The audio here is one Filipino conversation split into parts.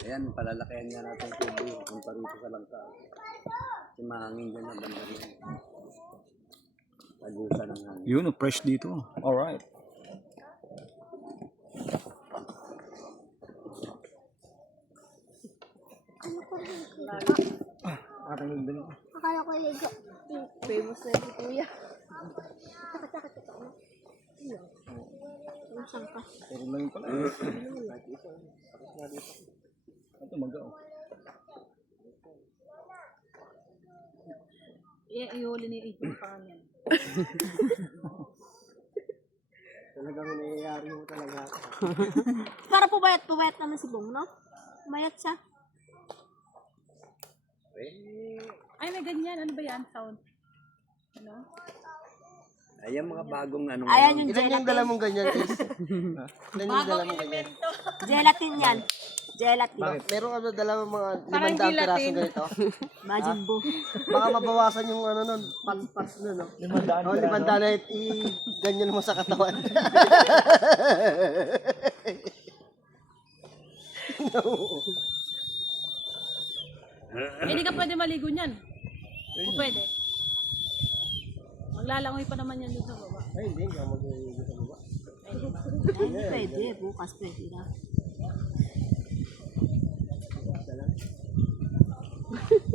Ayan, palalakihan nga natin tubo kung parito sa langka. Kasi mahangin dyan ang banda rin. Tagusan ng hangin. Yun, fresh dito. Alright. Parang yung bilog. Akala ko ligo. Famous na si Kuya. Takot-takot ito. Ano saan ka? Pero lang yung pala. Ito magaw. Ihuli ni Ito pa niyan. Talagang nangyayari mo talaga. Para pubayat naman si Bong, no? Mayat siya. Ay, may ganyan. Ano ba yan? Sound? Ano? Ayan mga bagong ano. Ayan yung Ilan yung dala gelatin. mong ganyan, Chris? Ilan yung dala mong ganyan? Gelatin yan. Gelatin. Meron ka ba dala mong mga Parang 500 gelatin. piraso ganito? Majimbo. Baka mabawasan yung ano nun, pas nun, no? 500 O, 500 na ganyan mo sa katawan. Hindi ka pwede maligo niyan. O pwede. Maglalangoy pa naman yan dun sa baba. Ay, hindi ka mag-iigo sa baba. Ay, pwede. Bukas pwede na.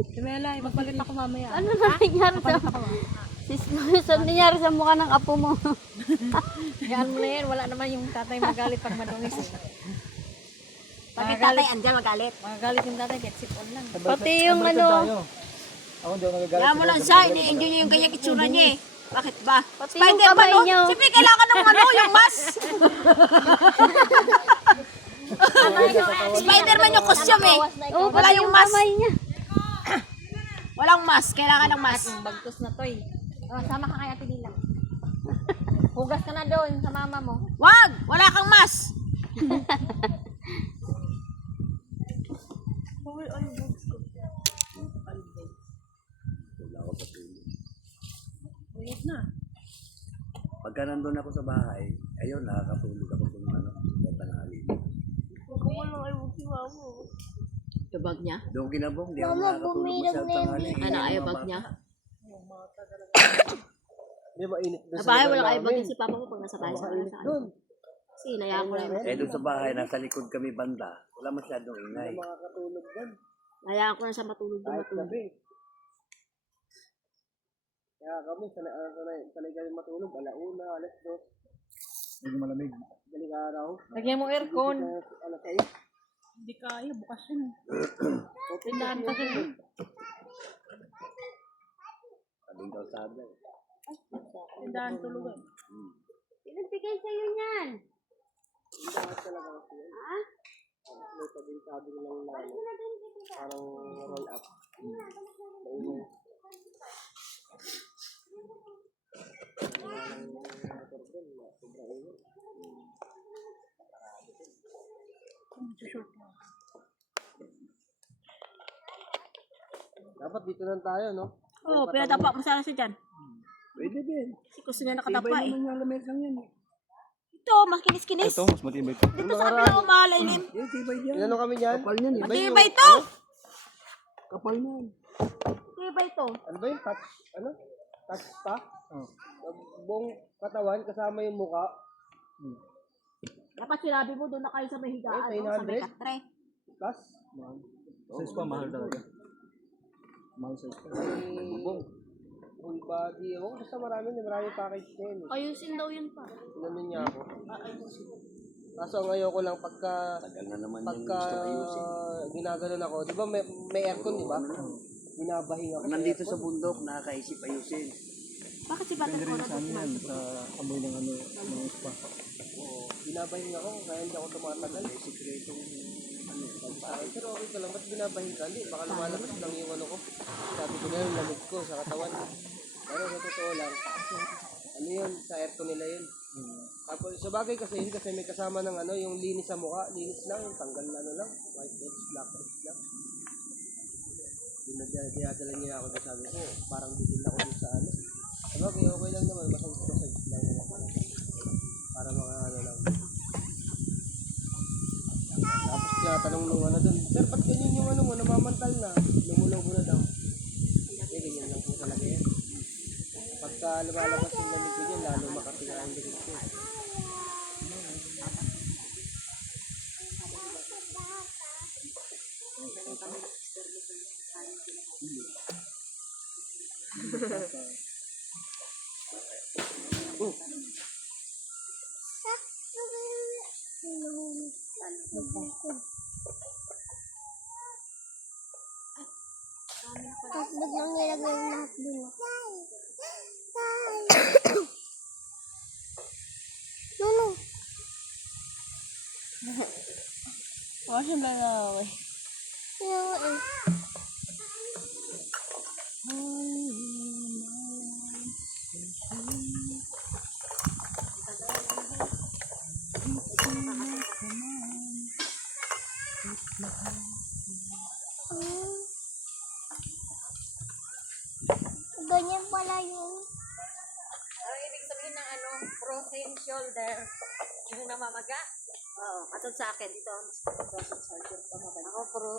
Si Melay, magpalit ako mamaya. Ano na nangyari sa... Saan nangyari sa mukha ng apo mo? Gaan mo na yan. Wala naman yung tatay magalit pag madungis eh. Pati tatay andyan magalit. Magagalit yung tatay, get sip on lang. Pati yung ano... Ako hindi ako nagagalit. Kaya mo lang siya, ini-enjoy niya yung kanyang itsura niya eh. Bakit ba? Pati Spider yung man kamay no? niyo. Siyempre kailangan ng ano, yung mask. Spider-Man yung costume eh. Wala yung mask. Walang mask, kailangan ng mask. Yung bagtos na toy. Oh, sama ka kaya nila. Hugas ka na doon sa mama mo. Wag! Wala kang mask. Wala ako sa tulo. Uyot na. Pagka nandun ako sa bahay, ayun, nakakatulog ako kung ano, sa tanghali. Yung bag niya? Doon kinabong, di ako nakakatulog sa tanghali. Ano, ayaw bag niya? Di ba init doon Sa sa bahay, lugar wala kayo bag namin? niya si Papa ko pag nasa bahay sa Init kanya. doon. Kasi inayaan ko na yung Eh, doon sa bahay, nasa likod kami banda, wala masyadong ingay. Makakatulog doon. Inayaan ko na siya matulog doon. Kahit gabi. Kaya kami, sanay kami matulog. Alauna, alas 2. Medyo malamig. Galing araw. Lagyan mo aircon. Alas 6. Hindi kaya, bukas yun. Tindahan kasi yun. Sabing kalsada. Tindahan tulugan. Pinagbigay sa'yo niyan. Lahat talaga kasi yun. Ha? May sabi lang na parang roll up. Maingay. Dapat dito lang tayo, no? Oo, pinatapa mo sana siya dyan. Pwede din. Kasi gusto niya Tibay nakatapa eh. naman yung lamesang yan. Ito, mas kinis-kinis. Ito, mas matibay ito. Dito sa kabila umalaylim. Eh, tibay yan. Inano kami dyan? Kapal yan eh. Matibay ito! Kapal yan. Matibay ito. Ano ba yun? Ano? Touch pa? Oh. Buong katawan kasama yung muka. Dapat sinabi mo doon na kayo sa may higaan. Eh, no? Sa may 900? katre. Plus, Size pa, mahal talaga. Mahal size pa. full body. Ewan ko, basta marami package na yun. Ayusin daw yun pa. Inano niya ako. Kaso ang ayoko lang pagka Tagal na naman yung gusto ayusin. ginaganon ako. Di ba may aircon, di ba? Binabahing ako. Nandito sa bundok, nakakaisip ayusin. Bakit si Batang Depende rin Kono sa ano yan, sa amoy ng ano, ng spa. Oo, binabahing ako kaya hindi ako tumatagal. May sikretong ano, Ay, pero okay ka lang. Ba't binabahing ka? Hindi, baka lumalabas lang yung ano ko. Sabi ko na yung lamig ko sa katawan. Pero sa totoo lang, ano yun, sa aircon nila yun. Tapos sa bagay kasi yun, kasi may kasama ng ano, yung linis sa mukha, linis lang, yung tanggal na ano lang, white heads, black heads lang. Dinadala niya ako, sabi ko, parang bigil ako dun sa ano. Sa bagay, okay lang naman, massage lang naman. Para mga tanong nung ano doon, sir, ba't ganyan yung ano mo, namamantal na, lumulobo na daw. Eh, ganyan lang po talaga yan. Pagka lumalabas yung lamig ko dyan, lalo makapiga ang lamig ko. Tapos biglang nilagay yung lahat dun. Nuno. Oh, siyempre na ako eh. Kaya nga eh. Ganyan pala yun. Ang ibig sabihin ng ano, frozen shoulder, yung namamaga. Oo, katulad sa akin, dito, frozen shoulder. Ako,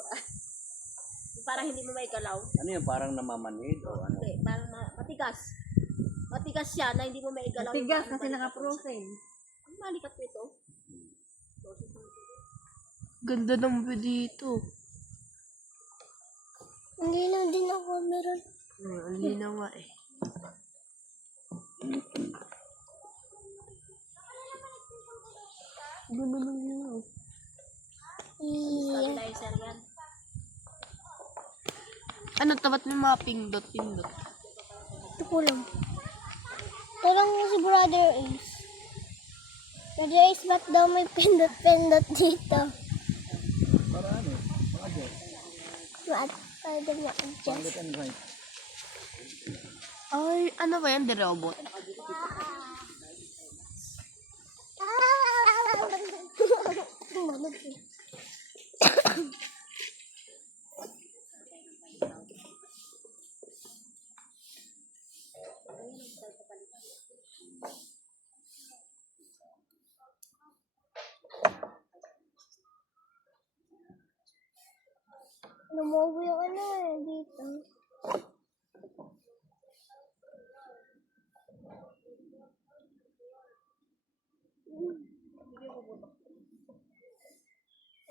parang hindi mo maigalaw. Ano yun, parang namamanhid o ano? Hindi, parang matigas. Matigas siya na hindi mo maigalaw. Matigas yung kasi balikat naka-frozen. mo. Ang malikat ko ito. Ganda ng view dito. Hindi na din ako meron. Ang linaw nga eh. Ganda ng view. Iya. Stabilizer yan. Ano tapat may mga pindot? Ito ko lang. Parang si Brother Ace. Brother Ace, ba't daw may pindot dito? Para ano? Pang-adjust. Ba't pwede ma-adjust? Pang-left and right. Ay, ano ba yan? The robot? Lumubo yung ano eh, dito.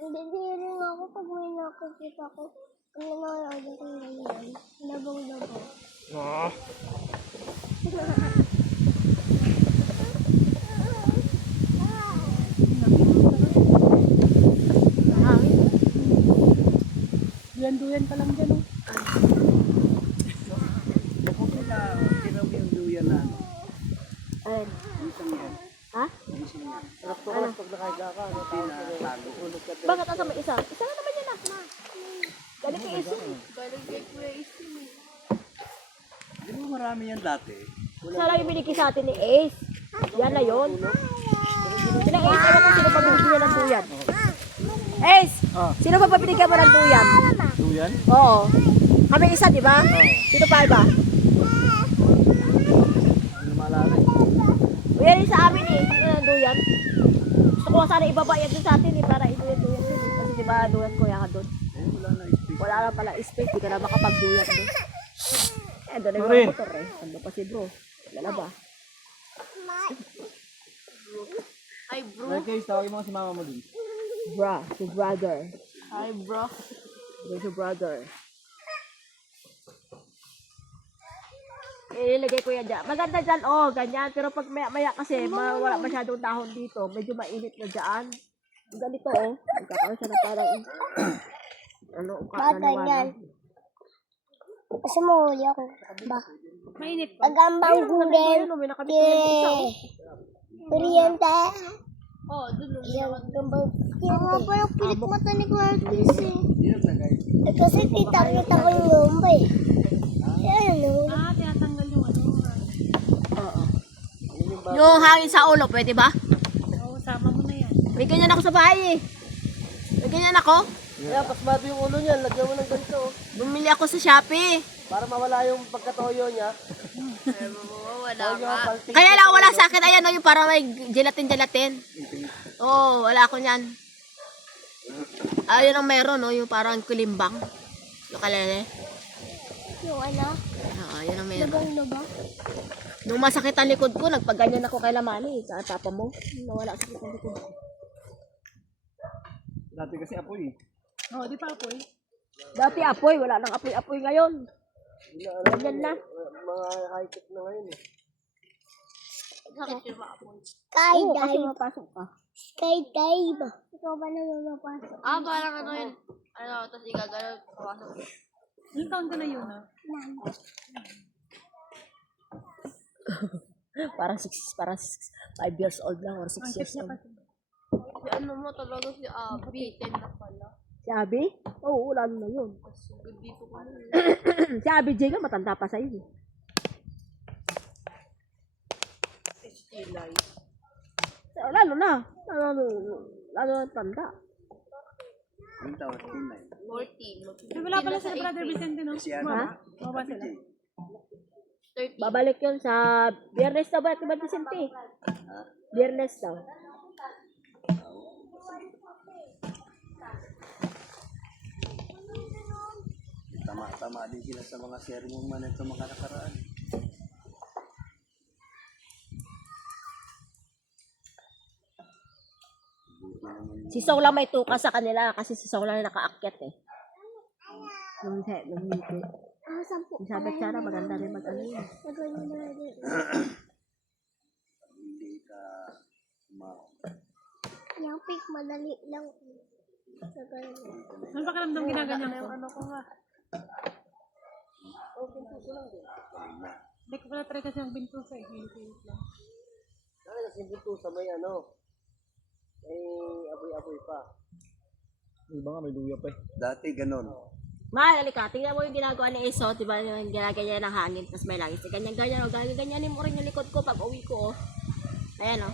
Hindi rin ako pag may nakikita ko. Ano nanonood ako ng ganyan. Labong-labo. Duyan-duyan pa lang dyan, oh. Bakit nila, tinaw yung duyan na ano? Ayun. Isang yan. Ha? Isang yan. Sarap to guys, pag nakahiga ka, ano, tawag ko rin. Tinago. Ulog ka din. Bakit asa may isa? Isa na naman yan, ah. Galing kay Isi. Di ba marami yan dati? Siya lang yung binigay sa atin ni Ace. Yan na yun. Sino Ace? Ewan ko sino pa binigyan ng duyan. Ace! Sino pa binigyan mo ng duyan? Duyan? Oo. Kami isa, di ba? Sino pa iba? Ano maalala? Yan yung sa amin eh. Sino ng duyan? Gusto ko sana ibaba yan dun sa atin eh. Para iduyan dun. Kasi di ba duyan ko yan doon? Eh, wala na space. Wala lang pala space. Di ka na makapagduyan doon. Eh, doon na yung Marin. mga motor eh. Ano pa si bro? Wala ba? Ay, bro. Like guys, tawagin mo si mama mo dun. Bra. Si brother. Hi, bro. Si brother. Ilagay ko yan dyan. Maganda dyan, oh, ganyan. Pero pag maya kasi, wala masyadong dahon dito. Medyo mainit na dyan. Ganito, oh. Magkakaroon siya na parang, ano, ganyan. Kasi mahuli ako. Ba? Mainit pa. Pagambang gulay. May nakabit ko yan isa, oh. Kuryente. Oh, dun, Yan, gambang kuryente. Parang pilit mata ni Curtis eh. Yan na guys. Kasi kita ko yung lumba eh. Yan, oh. tinatanggal yung ano. Oo. Yung hangin sa ulo, pwede ba? Oo, sama mo na yan. May ganyan ako sa bahay eh. May ganyan ako. Kaya pasmado yung ulo niyan, lagyan mo ng ganito. Oh. Bumili ako sa Shopee. Para mawala yung pagkatoyo niya. Wala ka. Kaya lang wala sa akin. Ayan o, yung para may gelatin. Oo, wala ako niyan. Yun ang meron, no? Yung parang kulimbang. Yung kalele. Yung ano? Yun ang meron. Lubang-lubang. Nung masakit ang likod ko, nagpaganyan ako kay Lamani. Sa papa mo. Nawala sakit ang likod ko. Dati kasi apoy. Dati apoy, wala nang apoy-apoy ngayon. Ganyan na. Mga high-tech na ngayon eh. Kasi Skydive. mapasok ka. Skydive. Ikaw ba naman mapasok? Parang ano yun. Tapos igagano, papasok. Ilang taon ka na yun, Parang 5 years old lang or 6 years old. Si ano mo talaga si Abby, 10 na pala. Si Abby? Oo, lalo na yun. Dito ko na. Si Abby J nga matanda pa sa'yo. Lalo na. Lalo na tanda. Yung taon, 14. 9. Wala pala sa Brother Vicente, no? Si ano? Ha? Baba sila. 30. Babalik yun sa Biyernes daw ba? Diba Vicente? Biyernes daw. Tama din sila sa mga sermon man ito mga nakaraan. Si Sola may tuka sa kanila kasi si Sola nakaakyat eh. Nung hiti. Sampu. Sabi sana maganda rin mag-ano yun. Nagawin mo na rin. Hindi ka Yung pick, madali lang. Nagawin mo. Ano pakiramdam ginaganyan ko? Ano ko nga? Hindi ko pala try kasi ang binto sa hilit lang. Kasi dito sa may ano, may apoy-apoy pa. Iba nga, may luya pa eh. Dati ganon. Mahal, ka. Tingnan mo yung ginagawa ni Eso, diba yung ginaganyan ng hangin, tapos may langis. Ganyan-ganyan, o ganyan-ganyanin mo rin yung likod ko pag uwi ko, oh. Ayan, oh.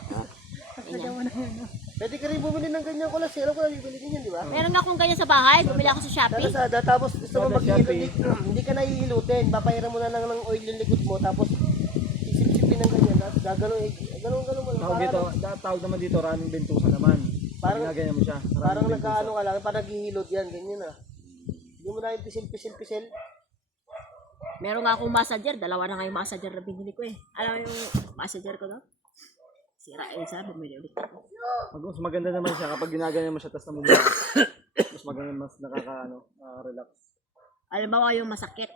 Ganyan. Pwede ka rin bumili ng ganyan ko lang. Sila ko lang bibili ganyan, di ba? Meron nga akong ganyan sa bahay, bumili ako sa Shopee. Tapos gusto mo Sa maghihilot, Shopee. hindi ka nahihilutin. Papahiram mo na lang ng oil yung likod mo, tapos isip-isipin ng ganyan. Tapos gagano'n mo lang. Tawag dito, tawag naman dito, running bentusa naman. Parang- Ginaganyan mo siya. Parang running bentusa. nag-ano ka lang, parang naghihilot yan, ganyan ah. Hindi mo na yung pisil-pisil-pisil. Meron nga akong massager, dalawa na nga yung massager na binili ko eh. Alam mo yung massager ko daw? Sira eh, sabi, bumili ulit ako. Mas maganda naman siya kapag ginaganyan mo siya tapos namumula. Mas maganda, mas relax. Alam mo yung masakit.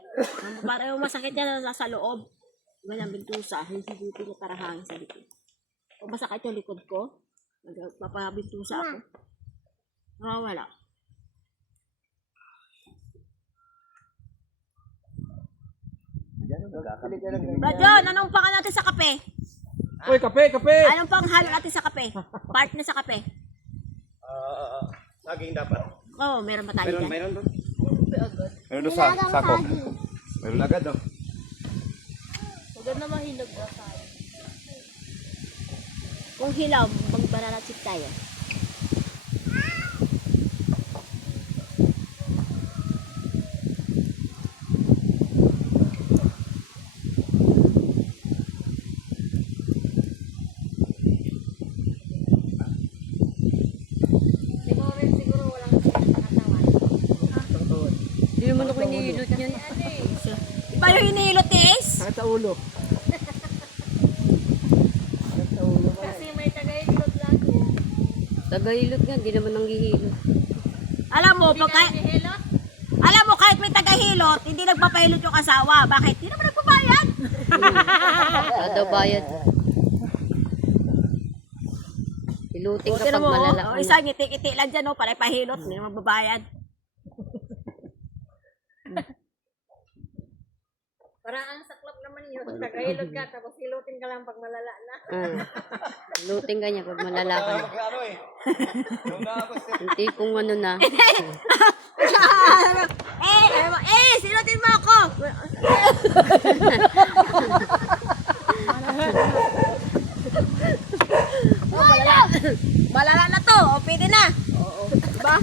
Parang yung masakit yan nasa loob. Ganyan bintusa, hisibuti niya para hangin sa likod. Kung masakit yung likod ko, magpapabintusa ako. Nawawala. Rajon, anong pang natin sa kape? Uy, kape! Anong pang halo natin sa kape? Part na sa kape. Saging dapat. Oo, meron pa tayo dyan. Mayroon doon. Meron doon sa sako. Meron agad oh. Huwag na mahilog na tayo. Kung hilaw, mag-banana chip tayo. Siguro walang sakit sa katawan. Hindi naman ako inihilot yun. Iba yung inihilot is? Sakit sa ulo. Kasi may tagahilot lang. Tagahilot nga, hindi naman nanghihilot. Alam mo, kahit may tagahilot, hindi nagpapahilot yung asawa. Bakit? Hindi naman nagpabayad. Kada bayad. Hiluting O, kapag tinan mo, malala. oh, isang ngiti-ngiti lang dyan, oh, para pahilot, hindi naman magbabayad. Parang ang saklap naman yun. Tagahilot ka, tapos hilutin ka lang pag malala na. Hiluting ka niya pag malala ka na. Yung tipong ano na. Silutin mo ako! Malala na to, o pwede na. Oo. Diba?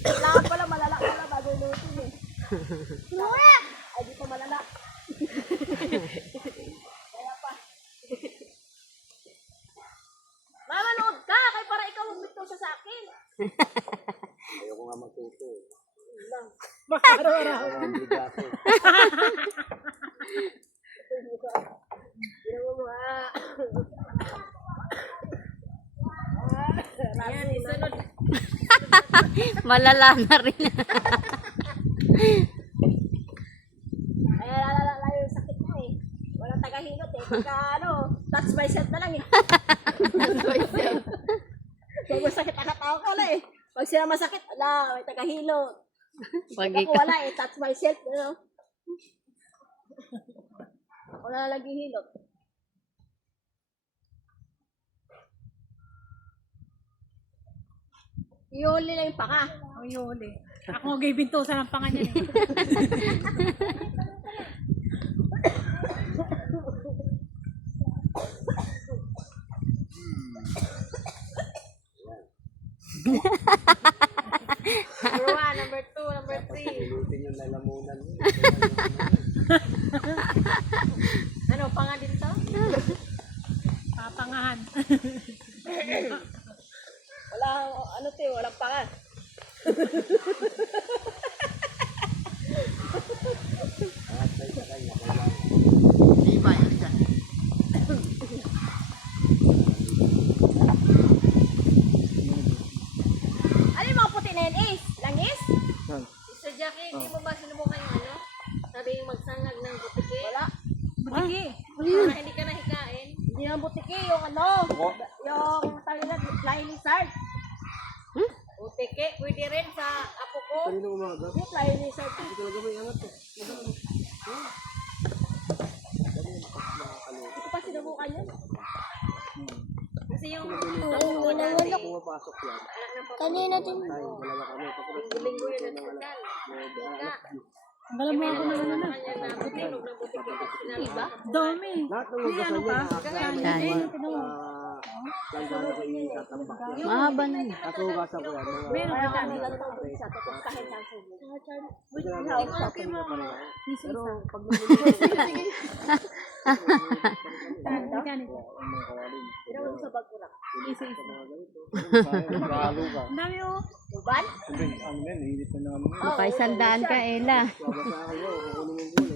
Kailangan pala malala ko na bago ilutin eh. Ay, di pa malala. Kaya pa. Mamanood ka, kaya para ikaw magbito sa akin. Ang bigato. Yan, isunod. Malala na rin. Ay, lalala yung sakit mo eh. Walang tagahilot eh. Pagka ano, touch myself na lang eh. Pag masakit ang tao ko na eh. Pag sila masakit, ala, may tagahilot. Pag Pag ako ikaw. wala eh, touch myself. Ano? Ako na lang hilot. Ihuli lang yung paka. O yuli. Ako gay bintusan ng pangan yan eh. Number 1, number 2, number 3. Pulutin yung lalamunan mo. Ano, panga din to? Papangahan. Wala, ano to eh, walang panga. Ano yung mga puti na yun, Ace? Langis? Yan. Sir Jackie, hindi mo ba sinubukan yung ano? Sabi yung magsangag ng butiki. Wala. Butiki. Para hindi ka nahikain. Hindi naman butiki, yung ano, yung talina, flying lizard. Butiki, pwede rin sa apo ko. Kanina umaga. Yung flying lizard. Hindi talaga may angat eh. Hindi ko pa sinubukan yun. Kasi yung Pumapasok yan. anak ng Kanina din. Tayo, dalawa kami. linggo yun at sandal. Hika. Alam mo ako naman Sa kanya na butinog ng butiki. Tapos sinalba. Dami. Lahat ng lugasan niya. Saan? Langgana ko itatambak yan. Mahaba na yun. Kaso hugasan ko yan. Meron ka dyan. Ilang taon siya, tapos kahit sa subo. Pero pag Hindi naman sa bagkurak. Lalo ka. Ang dami oh. Uban? Siyempre, ano yan, init na naman. Makaisandaan ka, Ella. babasa kayo, kukunin mo muna.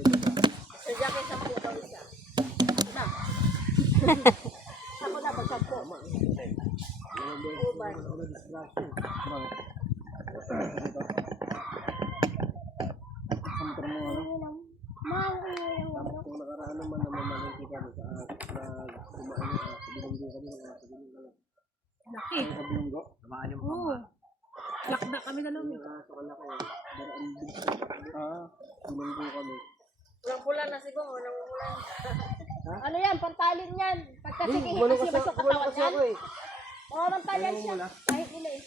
Sir Jackie, sa mga daw siya. Na. Ako na, pagkagpo. Uban. Samtara mo ano. Tapos kung nakaraan naman na mamalengke kami sa kumain sa bilanggo kami sa bilanggo. Laki. Sa bilunggo. Tamaan yung Oo. Lakda kami na lang. Sa kalaki, daraan din bilanggo kami. Pulang-pula na siguro. Nangungulan. Ano yan? Pantalin yan. Pagkasiki, Gumano kasi basta katawan kasi yan. ako eh. Oo, pantalyan siya. Kahit nila eh.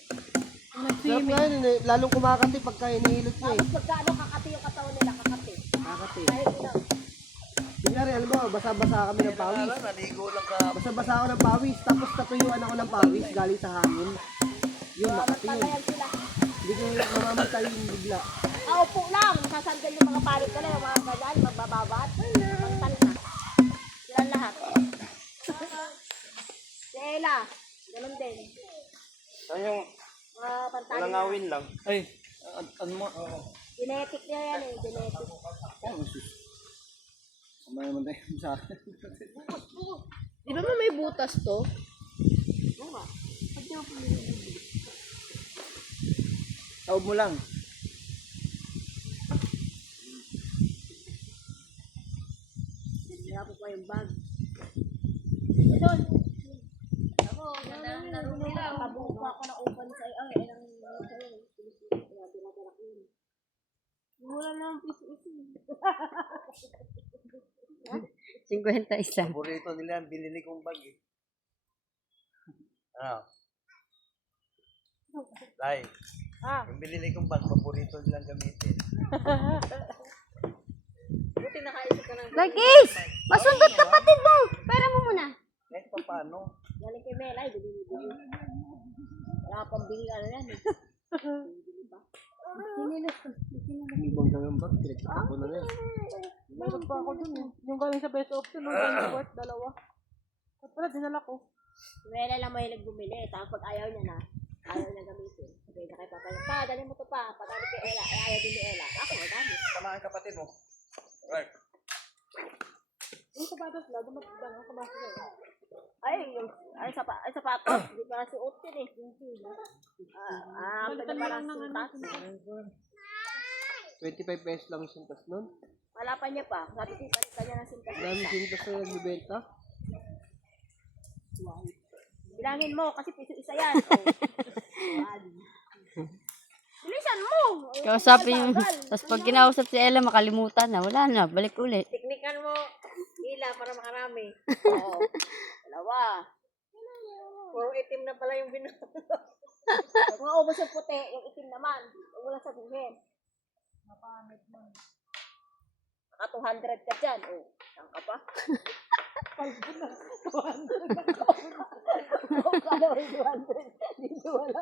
Sarap nga yun eh. Lalong kumakati pagka inihilot mo eh. Tapos pagka kakati yung katawan nila, kakati. Kakati. Kahit nila. Kunyari, alam mo, basa-basa kami ng pawis. Naligo lang ka. Basa-basa ako ng pawis. Tapos tatuyuan ako ng pawis galing sa hangin. Yun, makati yun. Pantayan sila. Hindi ko mamamatay yung bigla. Upo lang. Sasandal yung mga palit nila, yung mga ganyan, magbababat. Pantal na. Silang lahat. Si Ella, ganun din. Saan yung Mga pantalin na. lang? Ay, ano mo? Genetic niya yan eh, genetic. Oh, sus. Sama naman tayo sa akin. Di ba may butas to? Taob mo lang. Wala po pa yung bag. Ako, ganda ng laro nila. Kabuo pa ako ng open sa ay, ng Wala naman piso-iso. 51. Paborito nila ang binili kong bag eh. Ano? Lai. Yung binili kong bag, paborito nilang gamitin. Buti nakaisip ka ng Like is! Masundot kapatid mo! Pera mo muna. Kahit pa paano. galing kay Mela, bili. Wala pang bili ano yan eh. Yung bang kami bag, pinagsipak ko na rin. Meron pa ako dun eh. Yung galing sa best option, no? Transport, dalawa. At pala, dinala ko. Si Mela lang mahilig bumili, tapos pag ayaw niya na, Ayaw na gamitin. Okay, na kay Papa. Pa, dali mo to pa. Patali kay Ella. Ay, ayaw din ni Ella. Ako, magamit. Tama ang kapatid mo. Right. Yung sapatos na, dumatang ako kamasok na. Ay, sapatos. Hindi pa nasuot yun eh. Pwede pa lang sintas. 25 pesos lang yung sintas nun. Wala pa niya pa. Sabi ko, palitan niya ng sintas. Dami sintas na nagbibenta. Bilangin mo, kasi piso isa yan. Bilisan mo! Kausapin yung... Tapos pag kinausap si Ella, makalimutan na. Wala na, balik ulit. Teknikan mo, hila para makarami. Oo. Dalawa. Puro itim na pala yung binuto. Mga ubos yung puti, yung itim naman. Huwag mo lang sabihin. Naka 200 ka dyan. Oh, saan ka pa? Kala ko 200. Dito wala.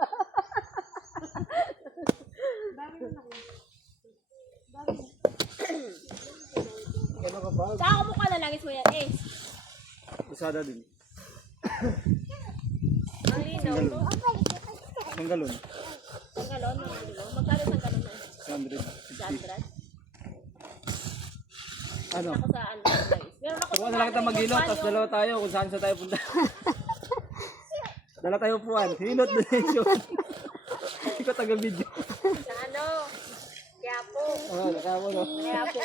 Ano ka ba? Saan mo ka nalangis mo yan, Ace? Usada din. Ang linaw. Ang galon. Isang galon, magkano isang galon na? 100. 100? Ano? Ako sa ano, guys. Meron ako Turuan na lang kita mag-ilot, tapos dalawa tayo kung saan sa tayo punta. Dala tayo puan. Hilot donation. Ikaw taga-video. Sa ano? Quiapo. Oo, nakamo no. Quiapo.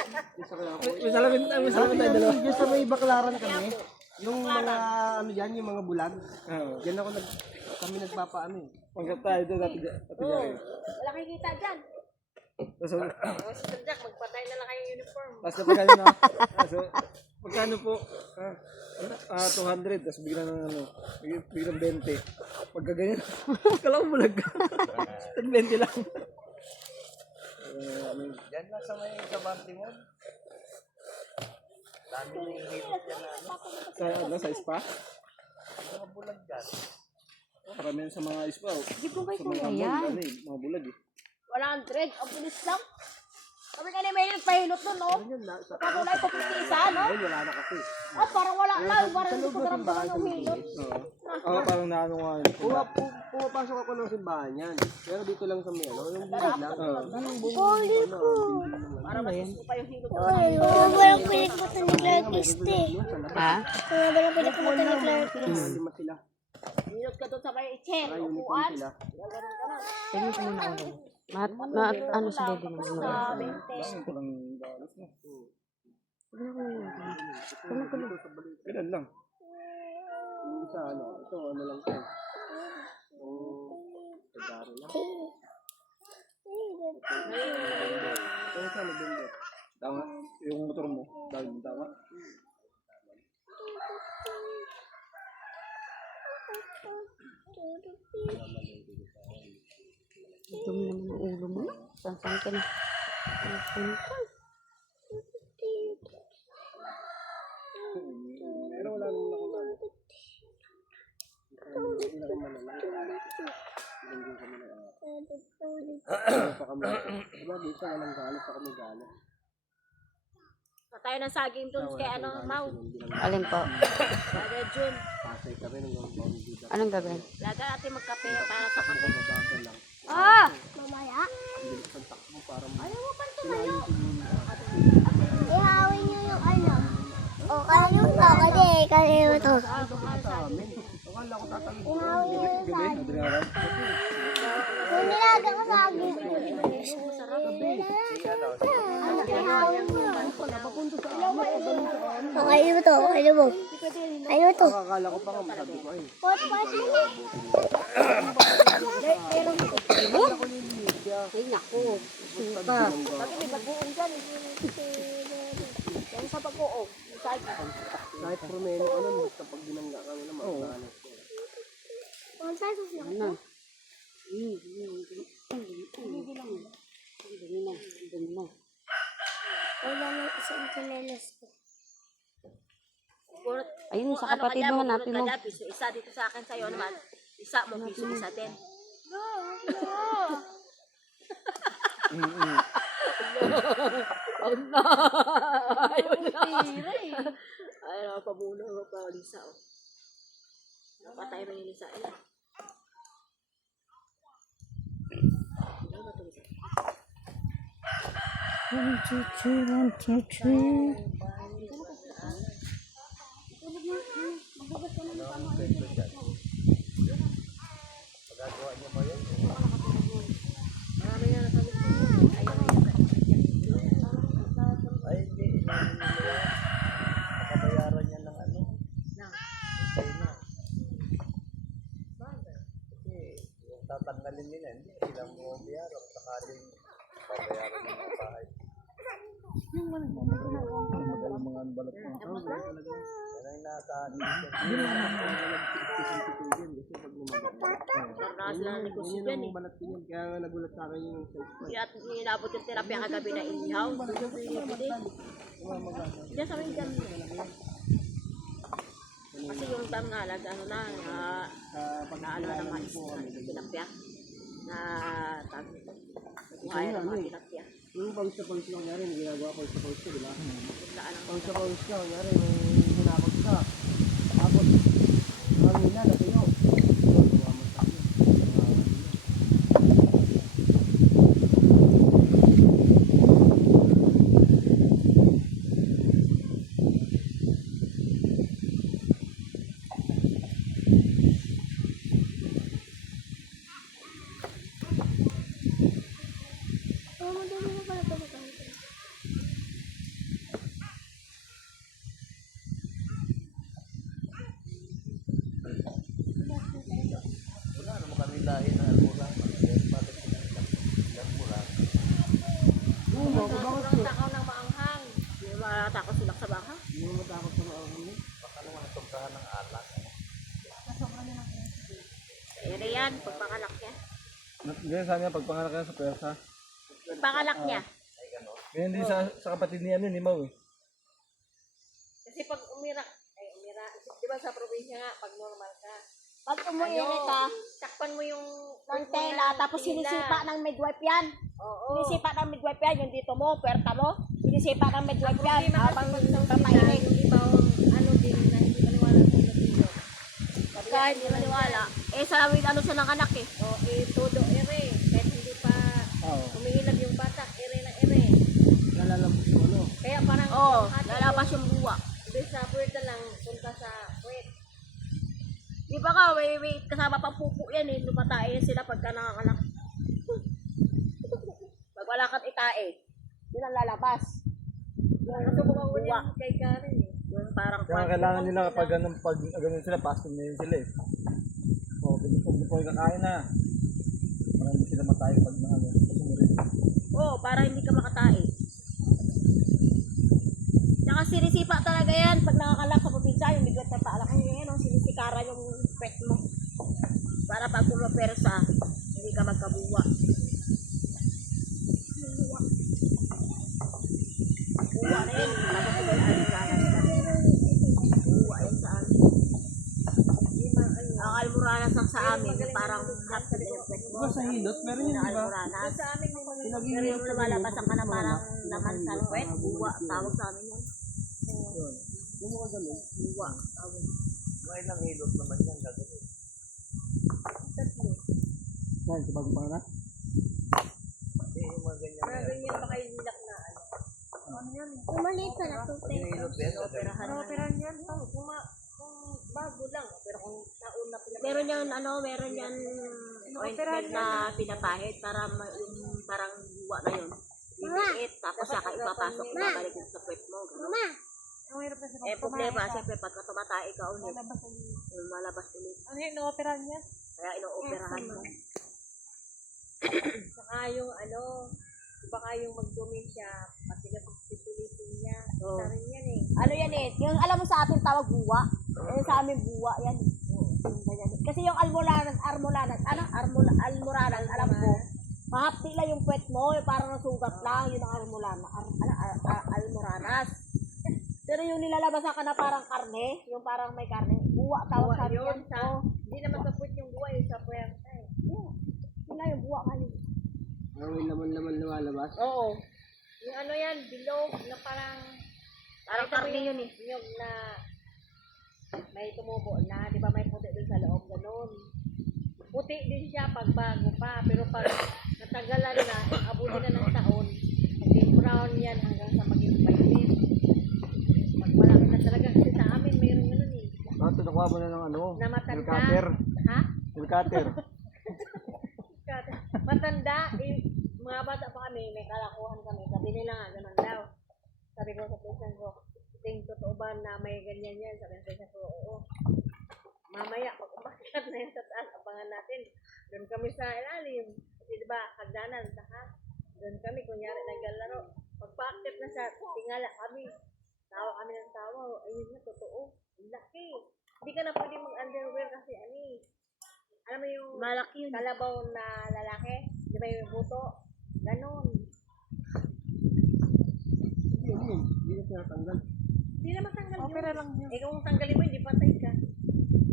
May salamin tayo dalawa. Diyan sa may baklaran kami. Yung mga ano dyan, yung mga bulag. Oo. Diyan ako kami nagpapaano eh. Pagkat tayo doon natin dyan. Wala kang kita dyan. Tapos, O si Jack, magpatay na lang kayong uniform. tapos kapag ano na. So, magkano po? 200, tapos bigla ng ano, biglang 20. Pagka ganyan, kala ko bulag ka. 20 lang. Diyan lang sa may kabante mo. Dami na yung hilot dyan na ano. Sa, ano, sa spa? Mga bulag dyan. Karamihan sa mga spa. Hindi po kayo Sa mga kaya mall, yan. ano eh, mga bulag eh. 100. Ang bilis lang. Kami ka na may pahilot nun, no? Kakulay ko isa, no? Ayun, wala na kasi. Parang wala lang. Parang hindi ko naramdaman yung hilot. Oo. Ako parang naano nga. Pumapasok ako ng simbahan yan. Pero dito lang sa may ano, yung bulag lang. Holy ko. Para mas gusto pa yung hilot. Walang pinagpunta ni Clark Este. Ha? Walang pinagpunta ni Clark Este. Lima sila. Hilot ka doon sa may chair. Ay, uniform Upuan. sila. Tingnan ko muna ulo. Ano si Baby naman mo? Sa 20. Parang dalas na. Tingnan ko ulo. Kailan lang. Yung isa ano, ito ano lang ito. Pagdaro lang. Ito sa November. Tama. Yung motor mo. Dahil mo tama. Dumi naman ang ulo mo. Saan ka na? Pero wala naman ako na. Hindi na ako malala. Hindi kami na. Pa kami. Diba dito walang galit pa kami galit. Tayo ng saging doon kay ano, Mau. Alin po? Brother June. Pasay kami ng gawang dito. Anong gagawin? Laga natin magkape para sa kape. Bababa lang. Ah! Mamaya. Ang bilis ng takbo para Ayaw mo pa tumayo. Ihawin niyo yung ano. O, kayo to. Kasi, kayo to. Akala ko tatangin. Ihawin niyo yung saging. Adriana. Kung nilaga ko saging. Ihawin niyo. O, kayo to. Kayo mo. Kayo to. Akala ko pa nga masabi ko ay. Pot, pot. Ay, naku. Bakit may bagoong dyan? Yan sa bagoong. Yung saging. Kahit promeno ka nun, basta pag binangga kami na magkakalit. 1 pesos lang. Ano? Dumi na. Wala na isang kanelas ko. Ayun, sa kapatid mo, hanapin mo. Piso isa dito sa akin sa'yo naman. Isa mo, piso isa din. Ay, nakapabuna ko pa Lisa, oh. Napatay mo yung Lisa. 1, 2, 3, 1, 2, 3. Magagawa niya ba yun? Marami nga nasabi ko. Ayaw Ay, hindi. Nakabayaran niya ng ano? Sa'yo na. Kasi yung tatanggalin nila, hindi silang bumabayaran. Sakaling babayaran ng mga bahay. Magaling mga balot ng tao. Yan ang inaasahan niya. Karnas lang ang negosyo Yun dyan eh. ang balat ko yun. Kaya nga nagulat sa akin yung size pa. At inabot yung terapya kagabi na inihaw. Diyan sa may dam. Kasi yung dam nga, ano na, na ano na mais na tilapia. Na tawag nito. Buhay ng mga tilapia. Yung pawis sa pawis ko, kunyari, may ginagawa pawis sa pawis ko, di ba? Biglaan ang Pawis sa pawis ka, kunyari, may hinakot ka. Tapos, hangina, natuyo. Gawa mo sa akin. Oh, madami na pala talaga. Wala naman kami lahi ng almurang. Bakit almurang? Sobrang takaw ng maanghang. Hindi matakot sila sa baka. Hindi mo matakot sa mga ano. Baka naman sobrahan ng alak. Ere yan, pagpakalak niya. Ganyan sa niya, pagpanganak ka sa pwersa. Pagpakalak niya. Ganyan din sa kapatid niya, ni Mau eh. Kasi pag umira, di ba sa probinsya nga, pag normal ka, Pag umuwi ka, takpan mo yung ng tela, tapos sinisipa ng midwife yan. Oo. Sinisipa ng midwife yan, yung dito mo, puwerta mo. Sinisipa ng midwife yan, Problema habang kasi pag sa papainig. yung iba, ano din, na hindi maniwala sa nagino. Kahit hindi maniwala. Eh, sa amin, ano siya ng anak eh. O, todo ere. Kahit hindi pa Oo. umiilag yung bata, ere na ere. Nalalabos mo, ano. Kaya parang, Oo, ate ko, lalabas yung buwa. imbes na puwerta lang, punta sa puwet. Di ba ka, may kasama pang pupo yan eh. Lumatae sila pagka nanganganak. Pag wala kang itae, yun ang lalabas. Nasubukan ko Buwa. yan kay Karen eh. Yung parang Kaya kailangan nila kapag ganun sila, pastor na yun sila eh. O, pag po kakain na. Para hindi sila matayo pag sumulit. Oo, para hindi ka makatae. Tsaka sinisipa talaga yan pag nakakalak sa probinsya, yung biglat na paalak yan, sinisikaran yung pet mo. Para pag pumapersa, hindi ka magkabuwa. Buwa na yun, labas ko ba yung almuranas? Buwa yan sa amin. Ang almuranas ang sa amin, parang hot na yung pet mo. Diba sa hilot, meron yun, Yung di ba? almuranas. Sa amin may mga Pero yung lumalabas ang ka na parang laman sa puwet, buwa, tawag sa amin yun. Yung mga ganun. Buwa, tawag. Mga ilang hilot naman yan gagawin. Yan, sa bagong panganak. Hindi yung mga ganyan. mga ganyan pa kayo nilak na ano. Yung maliit na Pag natupin. yung hilot yan, gagawin. Operahan yan, kung bago lang, pero kung nauna pinag- Meron yan, meron yan ointment na pinapahid para yung parang buwa na yun. Liliit, tapos saka ipapasok, babalik yung sa puwet mo. ganun. Mama, Eh, problema, siyempre, pagka tumatay ka ulit, yung malabas ulit. Ano yun, operahan yan? Kaya ino-operahan mo. Saka yung ano, baka yung magdumi siya, pati na pagpipilitin niya. Oo. Isa rin yan eh. Ano yan eh, yung alam mo sa atin tawag buwa, eh, sa amin buwa yan. Yung ganyan. Kasi yung almuranas, alam ko, mahapdi lang yung puwet mo, yung parang nasugat lang, yun ang almuranas. Pero yung nilalabasan ka na parang karne, yung parang may karne, buwa tawag sa amin Yun, yan. sa, hindi naman sa puwet yung buhay, sa puwerta eh. Yun lang yung buwa kanina. Ang laman-laman lumalabas. Oo. Yung ano yan, bilog, na parang, Parang Ito karne yung yun eh. Yung na, may tumubo na, di ba may puti dun sa loob, ganun. Puti din siya pag bago pa, pero pag natagalan na, abutin na ng taon, hindi panahon yan hanggang sa maging mainit. Pag malaki na talaga kasi sa amin, mayroong ganun eh. Ito, nakuha mo na ng ano, Na matanda. nail cutter. Ha? Nail cutter. Matanda, eh, mga bata pa kami, may kalakuhan kami. Sabi nila nga, ganun daw. Sabi ko sa pinsan ko, ting totoo ba na may ganyan yan? Sabi ng pinsan ko, oo. Mamaya, pag umakyat na yan sa taas, abangan natin. Doon kami sa ilalim. Kasi diba, hagdanan, saka. Doon kami, kunyari, naglalaro. Pag pa-active na sa tingala kami, tawa kami ng tawa. Ayun na, totoo. Ang laki. Hindi ka na pwede mag-underwear kasi ani. Alam mo yung Malaki yun. kalabaw na lalaki? Di ba yung buto? Ganon. Hindi na tinatanggal. Hindi na matanggal yun. Opera lang yun. Eh kung tanggalin mo, hindi patay ka.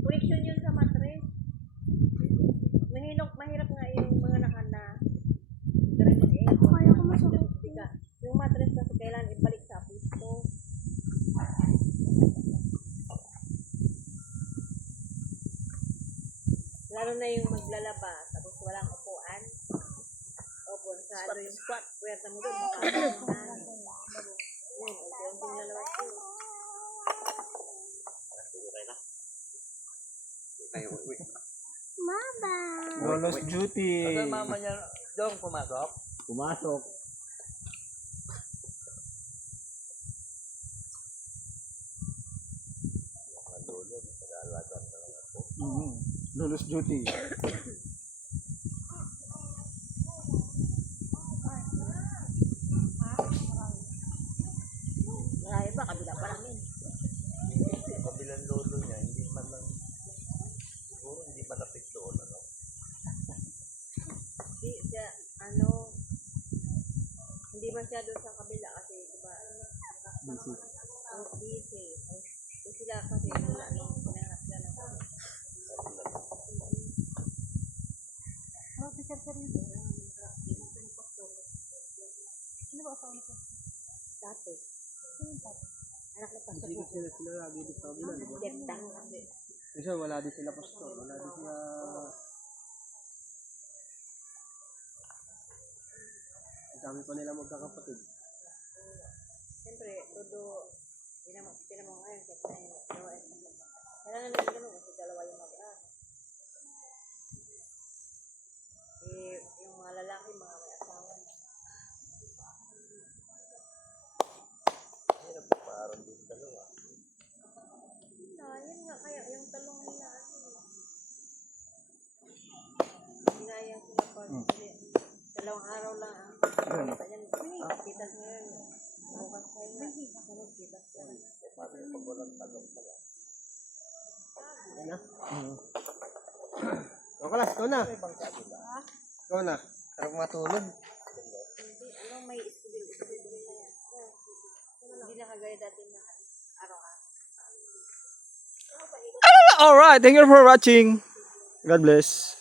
Connection yun sa mattress. Mahirap nga yung mga nakana. Kaya ko masakit. Yung mattress kasi kailangan ibalik sa pisto. Lalo na yung maglalaba, tapos walang upuan. Opo, sa ano yung squat. Puwerta mo doon, makakaroon na. Yun, unti-unting lalawat yun. Lolo's duty. Kasi mama niya, Dong, pumasok. Pumasok. Mga lolo, nag-aalaga na lang ako. Lolo's duty. Marami ba? Kabila pa namin. Yung kabilang lolo niya, hindi man lang, siguro hindi malapit doon, ano. Hindi siya, ano, hindi masyado sa kabila kasi, diba, busy. Eh, sila kasi, ano, pinahanap sila ng dati. Anak na pastor Hindi sila lagi dito sa kabila, di ba? Jeptang kasi. Kasi wala din sila pastor, wala din sila... Ang dami pa nila magkakapatid. Siyempre, todo, tinamo ngayon, kasi dalawa yung kailangan nila ganun kasi dalawa yung mag-anak. Eh, yung mga lalaki, mga may asawa. Hindi nagpaparang din dalawa. Yun nga, kaya yung talong nila, ginaya sila pag dalawang araw lang ang kita niyan. Kitas ngayon, bukas kayo na, sunod kitas yan. Eh, paano yung pag walang talong pala? O kalas, ikaw na. Ibang kabila. Ikaw na. Sarap matulog. Anong may istibil na yan? Hindi na kagaya dati na araw-araw. Alright, thank you for watching. God bless.